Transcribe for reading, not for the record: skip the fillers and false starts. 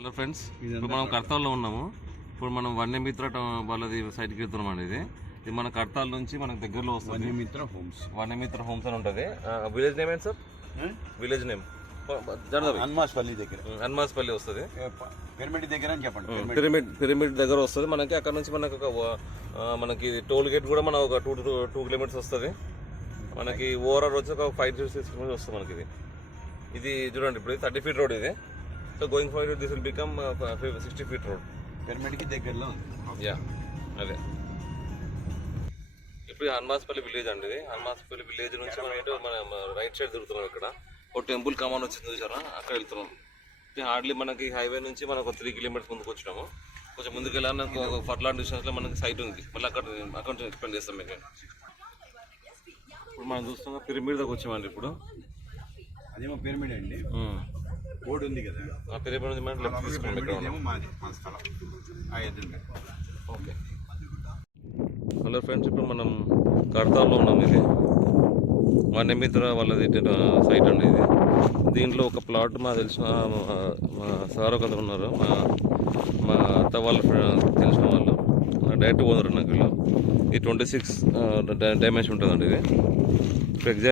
Hello friends, ఇప్పుడు మనం కర్తాల్లో ఉన్నాము. ఇప్పుడు మనం వన్యమిత్ర వాళ్ళది సైట్కి వెళ్తున్నాం అండి. ఇది మన కర్తాల నుంచి మనకు దగ్గరలో వస్తుంది. వన్యమిత్ర హోమ్స్ అని ఉంటుంది. విలేజ్ నేమ్ ఏంటి సార్? విలేజ్ నేమ్ హన్మాస్పల్లి దగ్గర, హన్మాస్పల్లి వస్తుంది. పిరమిడ్ దగ్గర అని చెప్పండి. పిరమిడ్ దగ్గర వస్తుంది మనకి. అక్కడ నుంచి మనకి మనకి టోల్ గేట్ కూడా మన ఒక 2 కిలోమీటర్స్ వస్తుంది మనకి. ఓవరాల్ వచ్చి ఒక 5 to 6 కిలోమీటర్స్ వస్తుంది మనకి. ఇది చూడండి, ఇప్పుడు 30 feet రోడ్ ఇది. So going forward this will become 60 feet road. పిరమిడ్కి దగ్గరలో ఉంది. యా, అదే. ఇప్పుడు హన్మాస్పల్లి విలేజ్ అండి. ఇది హన్మాస్పల్లి విలేజ్ నుంచి మనం రైట్ సైడ్ తిరుగుతున్నాం. ఇక్కడ ఒక టెంపుల్ కమాన్ వచ్చింది చూసారా, అక్కడ వెళ్తున్నాం. హార్డ్లీ మనకి హైవే నుంచి మనకు 3 kilometers ముందుకు వచ్చినాము. కొంచెం ముందుకు వెళ్ళాలి, ఒక ఫర్లాంగ్ డిస్టెన్స్లో మనకి సైట్ ఉంది. మళ్ళీ అక్కడ నుంచి ఎక్స్ప్లెయిన్ చేస్తాం మీకు. ఇప్పుడు మనం చూస్తున్నాం పిరమిడ్ దగ్గర వచ్చామండి. ఇప్పుడు అదేమో పిరమిడ్ అండి, బోర్డు ఉంది కదా. ఆ పిరమిడ్ ఉంది మనం లెఫ్ట్ తీసుకున్నాం. ఇక్కడ మా స్థలం ఓకే. హలో ఫ్రెండ్స్, ఇప్పుడు మనం కర్తాల్లో ఉన్నాం. ఇది వన్యమిత్ర వాళ్ళది సైట్ అండి. ఇది దీంట్లో ఒక ప్లాట్ మా తెలిసిన మా సార్ ఒక ఉన్నారు, మా అత్త వాళ్ళ తెలిసిన వాళ్ళు డైరెక్ట్ ఓనర్ నాకు. ఈ 26 డైమెన్షన్ ఉంటుందండి ఇది. ఇప్పుడు ఎగ్జాక్ట్